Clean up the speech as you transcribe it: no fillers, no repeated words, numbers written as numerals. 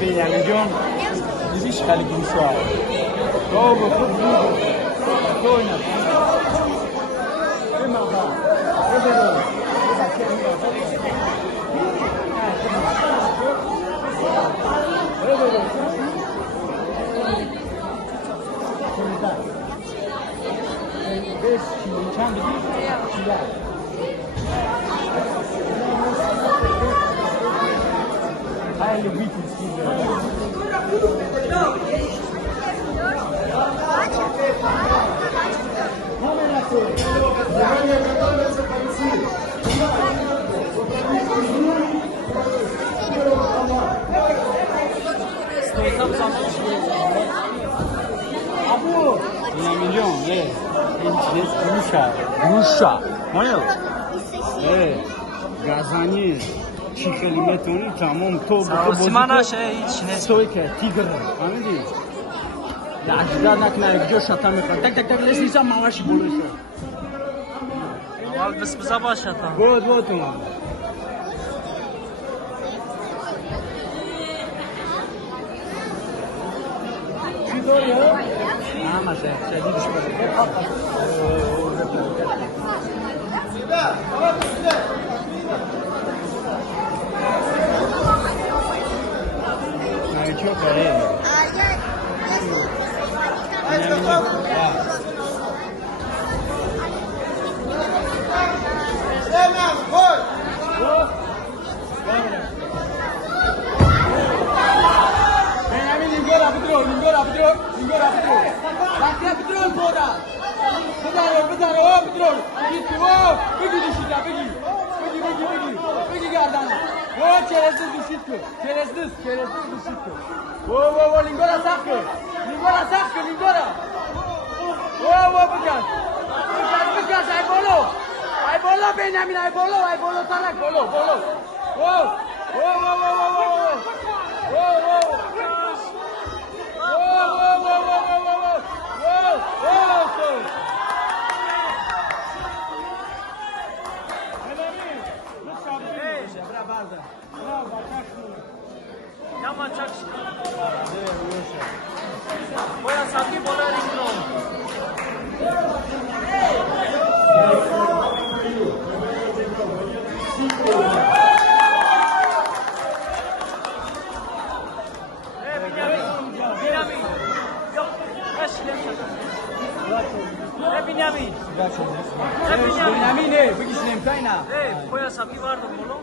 Benjamin John, existe aquele pessoal. Груша, понял? Газани, чикалиметони, тамом то. Симанаш هیچ نیست. Стойка, тигр, فهمیدی؟ داشتن نکنه جو شاتم میکنه. تک تک تک لیسیسا ماواشی بولوشو. اول بس بزا باشه تا. بود تو. چی داری ها؟ ماشه، شدیدش بده. Çok öyle. Hemen koy. Benjamin ingora Pedro. Rakia Pedro boda. Pedro Pedro. Gitti o. Begi dişita begi. Begi gardana. O çerezsiz dişitku. Çerezsiz dişitku. O lingora sakı. Lingora. O bukas. Ay bolo Benjamin ay bolo tarak bolo. Yaman çak. Boya sabri bola ringro. Benjamin ne? Bugis nem kayna. Boya sabri vardı bolo.